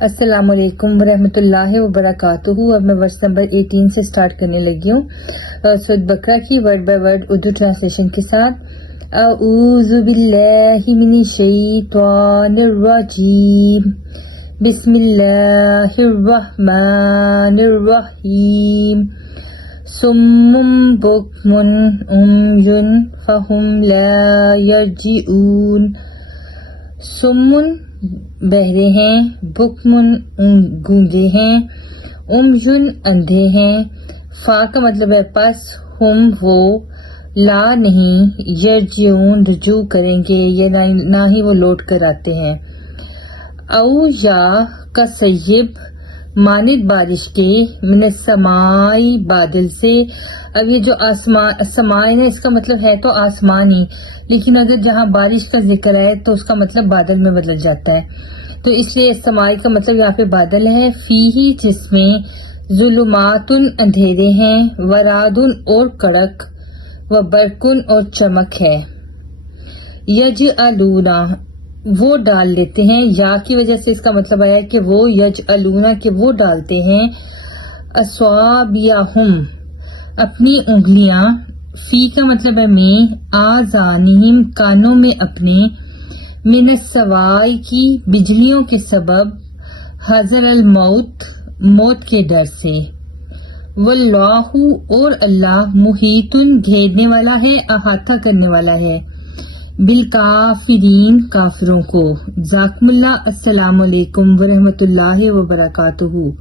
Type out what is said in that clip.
السلام علیکم ورحمۃ اللہ وبرکاتہ۔ اب میں ورس نمبر 18 سے سٹارٹ کرنے لگی ہوں سورۃ بقرہ کی word by word Urdu translation کے ساتھ۔ اعوذ باللہ من الشیطان الرجیم، بسم اللہ الرحمن الرحیم۔ صم بکم عمی فہم لا یرجعون۔ صم بہرے ہیں، بکمن گونگے ہیں، عمیٌ اندھے ہیں، فا کا مطلب ہے پس، ہم وہ، لا نہیں، یرجعون رجوع کریں گے یا نہ ہی وہ لوٹ کر آتے ہیں۔ او یا کا سیب مانند بارش کے، من السمائی بادل سے۔ اب یہ جو سمائی ہے اس کا مطلب ہے تو آسمان ہی، لیکن اگر جہاں بارش کا ذکر ہے تو اس کا مطلب بادل میں بدل جاتا ہے، تو اس لیے سمائی کا مطلب یہاں پہ بادل ہے۔ فیہی جس میں، ظلمات اندھیرے ہیں، ورعد اور کڑک، وبرق اور چمک ہے۔ یجعلون وہ ڈال لیتے ہیں، یا کی وجہ سے اس کا مطلب آیا کہ وہ یجعلون کہ وہ ڈالتے ہیں، اصابعہم اپنی انگلیاں، فی کا مطلب ہے میں، آذانہم کانوں میں اپنے، من السوائی کی بجلیوں کے سبب، حذر الموت موت کے ڈر سے۔ واللہ اور اللہ، محیط گھیرنے والا ہے، احاطہ کرنے والا ہے، بالکافرین کافروں کو۔ جزاکم اللہ۔ السلام علیکم ورحمۃ اللہ وبرکاتہ۔